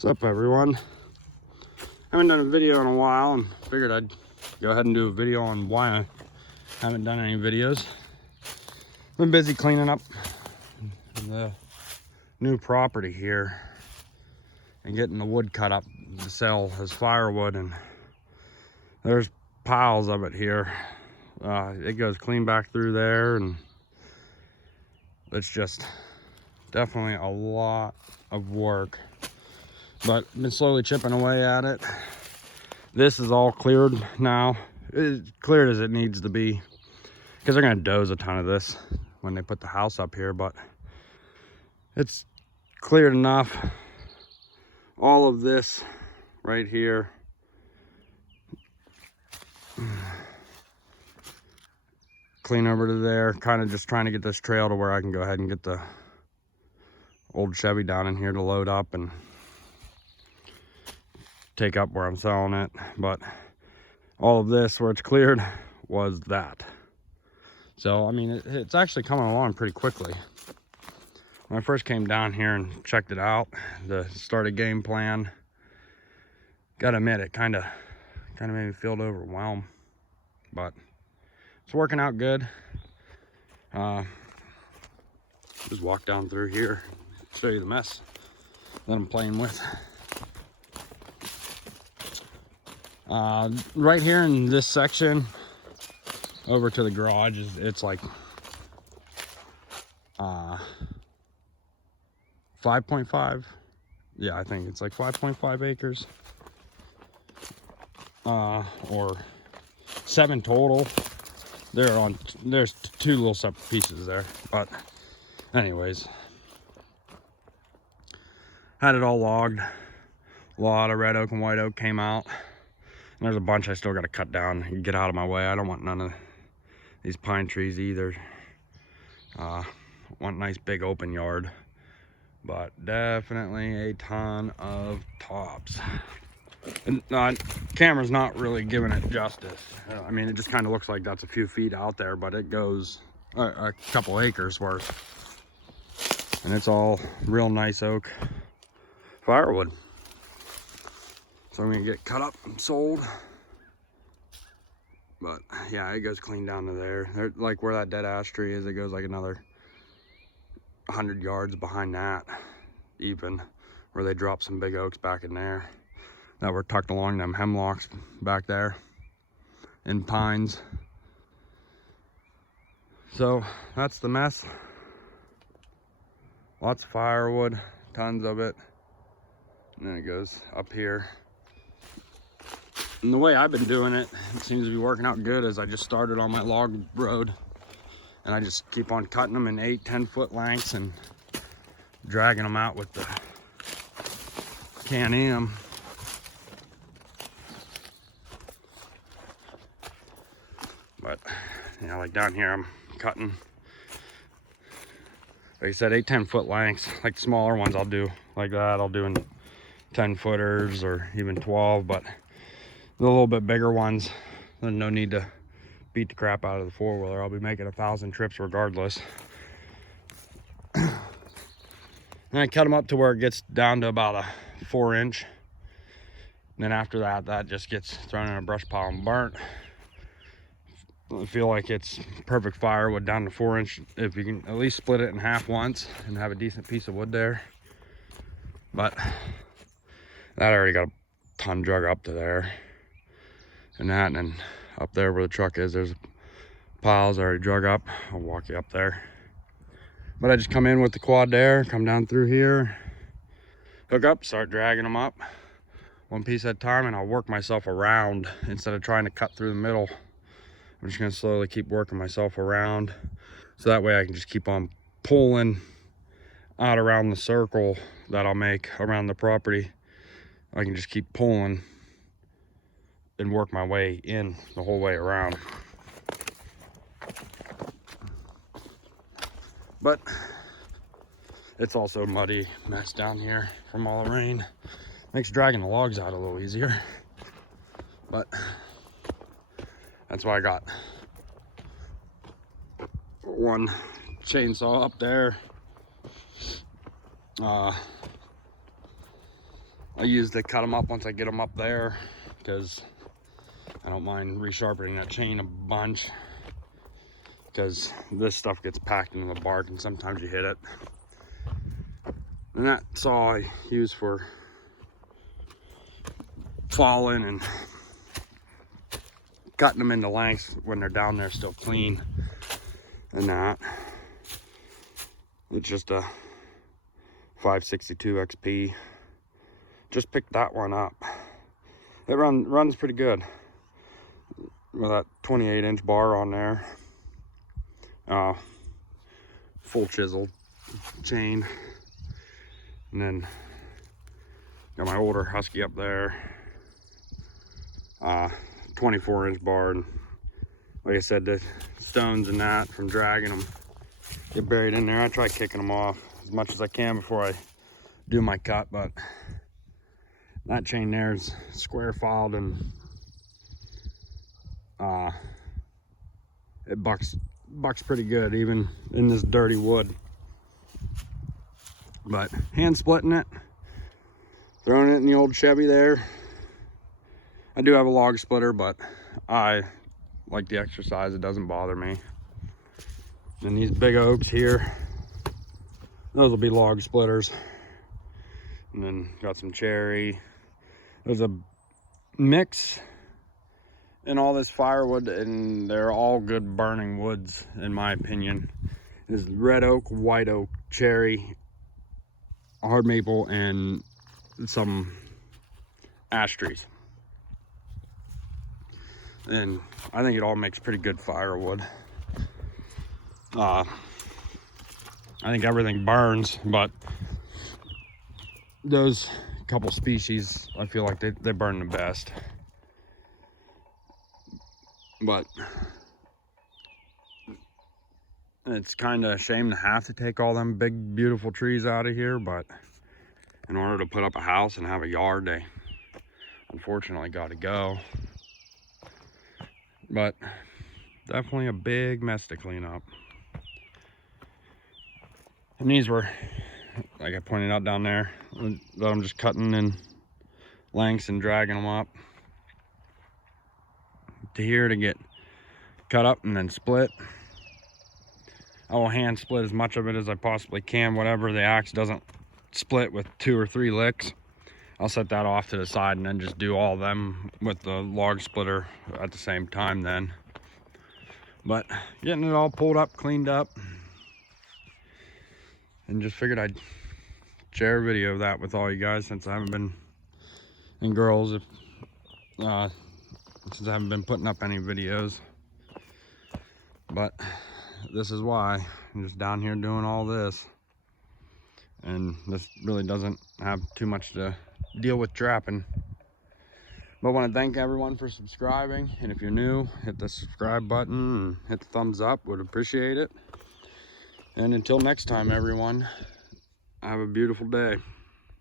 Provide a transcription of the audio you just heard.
What's up, everyone? I haven't done a video in a while and figured I'd go ahead and do a video on why I haven't done any videos. Been busy cleaning up the new property here and getting the wood cut up to sell as firewood, and there's piles of it here. It goes clean back through there, and it's just definitely a lot of work, but been slowly chipping away at it. This is all cleared now. It's cleared as it needs to be, because they're gonna doze a ton of this when they put the house up here, but it's cleared enough. All of this right here, clean over to there, kind of just trying to get this trail to where I can go ahead and get the old Chevy down in here to load up and take up where I'm selling it. But all of this where it's cleared was that. So I mean, it's actually coming along pretty quickly. When I first came down here and checked it out, the started game plan, gotta admit, it kind of made me feel overwhelmed, but it's working out good. Just walk down through here, show you the mess that I'm playing with. Right here in this section over to the garage, it's like 5.5. Yeah, I think it's like 5.5 acres, or 7 total. There's 2 little separate pieces there, but anyways, had it all logged. A lot of red oak and white oak came out, and there's a bunch I still got to cut down and get out of my way. I don't want none of these pine trees either. Want a nice big open yard, but definitely a ton of tops. And camera's not really giving it justice. I mean, it just kind of looks like that's a few feet out there, but it goes a couple acres worth, and it's all real nice oak firewood. So I'm gonna get cut up and sold. But yeah, it goes clean down to there. Like where that dead ash tree is, it goes like another 100 yards behind that, even, where they dropped some big oaks back in there that were tucked along them hemlocks back there and pines. So that's the mess. Lots of firewood, tons of it. And then it goes up here. And the way I've been doing it, it seems to be working out good, is I just started on my log road and I just keep on cutting them in 8-10 foot lengths and dragging them out with the Can-Am. But yeah, like down here I'm cutting, like I said, 8-10 foot lengths. Like smaller ones I'll do like that, I'll do in 10 footers or even 12, but the little bit bigger ones, there's no need to beat the crap out of the four-wheeler. I'll be making 1,000 trips regardless. And I cut them up to where it gets down to about a 4-inch. And then after that, that just gets thrown in a brush pile and burnt. I feel like it's perfect firewood down to 4-inch. If you can at least split it in half once and have a decent piece of wood there. But that already got a ton drug up to there. And that, and then up there where the truck is, there's piles already drug up. I'll walk you up there. But I just come in with the quad there, come down through here, hook up, start dragging them up one piece at a time, and I'll work myself around instead of trying to cut through the middle. I'm just gonna slowly keep working myself around, so that way I can just keep on pulling out around the circle that I'll make around the property. I can just keep pulling and work my way in the whole way around. But it's also a muddy mess down here from all the rain. Makes dragging the logs out a little easier. But that's why I got one chainsaw up there. I use to cut them up once I get them up there, because I don't mind resharpening that chain a bunch, because this stuff gets packed into the bark and sometimes you hit it. And that saw I use for falling and cutting them into lengths when they're down there still clean. And that, it's just a 562 XP. Just picked that one up. It runs pretty good with that 28-inch bar on there. Full chiseled chain. And then got my older Husky up there. 24-inch bar. And like I said, the stones and that from dragging them get buried in there. I try kicking them off as much as I can before I do my cut, but that chain there is square filed, and it bucks pretty good even in this dirty wood. But hand splitting it, throwing it in the old Chevy there. I do have a log splitter, but I like the exercise. It doesn't bother me. And these big oaks here, those will be log splitters. And then got some cherry. There's a mix in all this firewood, and they're all good burning woods in my opinion. There's red oak, white oak, cherry, hard maple, and some ash trees. And I think it all makes pretty good firewood. I think everything burns, but those couple species, I feel like they burn the best. But it's kind of a shame to have to take all them big beautiful trees out of here, but in order to put up a house and have a yard, they unfortunately got to go. But definitely a big mess to clean up. And these were, like I pointed out down there, that I'm just cutting in lengths and dragging them up to here to get cut up and then split. I will hand split as much of it as I possibly can. Whatever the axe doesn't split with 2 or 3 licks, I'll set that off to the side and then just do all of them with the log splitter at the same time then. But getting it all pulled up, cleaned up, and just figured I'd share a video of that with all you guys, since I haven't been, and girls, since I haven't been putting up any videos. But this is why I'm just down here doing all this, and this really doesn't have too much to deal with trapping. But I want to thank everyone for subscribing, and if you're new, hit the subscribe button and hit the thumbs up. Would appreciate it. And until next time, everyone, have a beautiful day.